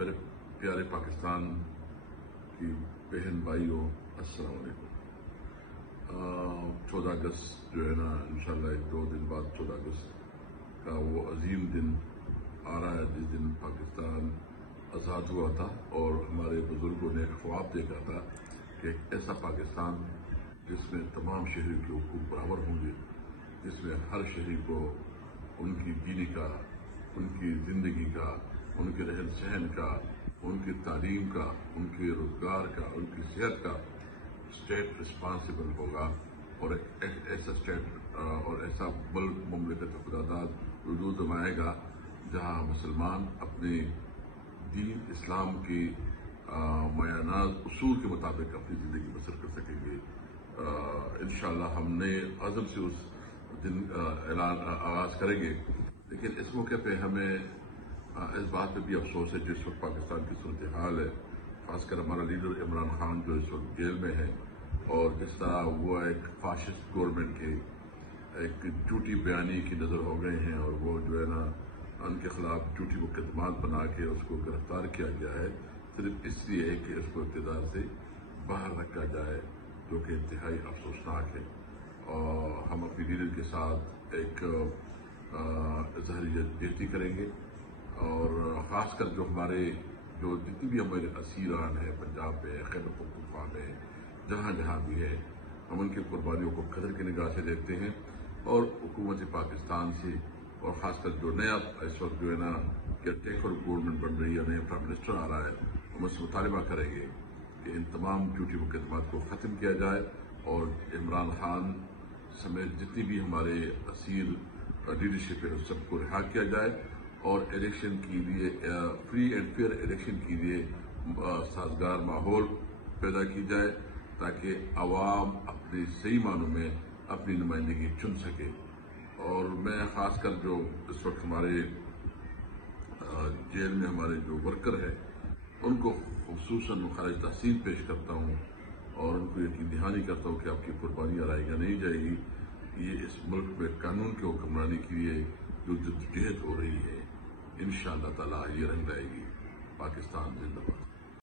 میرے پیارے پاکستان کی بہن بھائیوں، السلام علیکم۔ 14 اگست جو ہے نا، انشاءاللہ ایک دو دن بعد 14 اگست کا وہ عظیم دن آ رہا ہے جس دن پاکستان آزاد ہوا تھا، اور ہمارے بزرگوں نے خواب دیکھا تھا کہ ایک ایسا پاکستان جس میں تمام شہری کے حقوق برابر ہوں گے، جس میں ہر شہری کو ان کی جینے کا، ان کی زندگی کا، ان کے رہن سہن کا، ان کی تعلیم کا، ان کے روزگار کا، ان کی صحت کا اسٹیٹ رسپانسبل ہوگا، اور ایک ایسا اسٹیٹ اور ایسا ملک مملکت خداداد وجود میں آئے گا جہاں مسلمان اپنے دین اسلام کی معیانات اصول کے مطابق اپنی زندگی بسر کر سکیں گے۔ انشاءاللہ ہم نئے عزم سے اس دن اعلان آغاز کریں گے، لیکن اس موقع پہ ہمیں اس بات پہ بھی افسوس ہے جس وقت پاکستان کی صورتحال ہے، خاص کر ہمارا لیڈر عمران خان جو اس وقت جیل میں ہے، اور جس طرح وہ ایک فاشسٹ گورنمنٹ کے ایک جھوٹی بیانی کی نظر ہو گئے ہیں، اور وہ جو ہے نا ان کے خلاف جھوٹی مقدمات بنا کے اس کو گرفتار کیا گیا ہے، صرف اس لیے کہ اس کو اقتدار سے باہر رکھا جائے، جو کہ انتہائی افسوسناک ہے۔ اور ہم اپنی لیڈر کے ساتھ ایک اظہار یکجہتی کریں گے، اور خاص کر جو جتنی بھی ہمارے اسیران ہیں پنجاب میں، خیبر پختونخوا میں، جہاں جہاں بھی ہے، ہم ان کی قربانیوں کو قدر کی نگاہ سے دیکھتے ہیں، اور حکومت پاکستان سے، اور خاص کر جو نیا اس وقت جو ہے نا کیئر ٹیکر گورنمنٹ بن رہی ہے، نیا پرائم منسٹر آ رہا ہے، ہم اس سے مطالبہ کریں گے کہ ان تمام جھوٹی مقدمات کو ختم کیا جائے، اور عمران خان سمیت جتنی بھی ہمارے اسیر لیڈرشپ ہے اس سب کو رہا کیا جائے، اور الیکشن کے لیے فری اینڈ فیئر الیکشن کے لیے سازگار ماحول پیدا کی جائے، تاکہ عوام اپنے صحیح معنوں میں اپنی نمائندگی چن سکے۔ اور میں خاص کر جو اس وقت ہمارے جیل میں ہمارے جو ورکر ہیں ان کو خصوصاً خراج تحسین پیش کرتا ہوں، اور ان کو یقین دہانی کرتا ہوں کہ آپ کی قربانی رائیگاں نہیں جائے گی۔ یہ اس ملک میں قانون کی حکمرانی کے لیے جو جدوجہد ہو رہی ہے، انشاءاللہ تعالی یہ رنگ لائے گی۔ پاکستان زندہ باد۔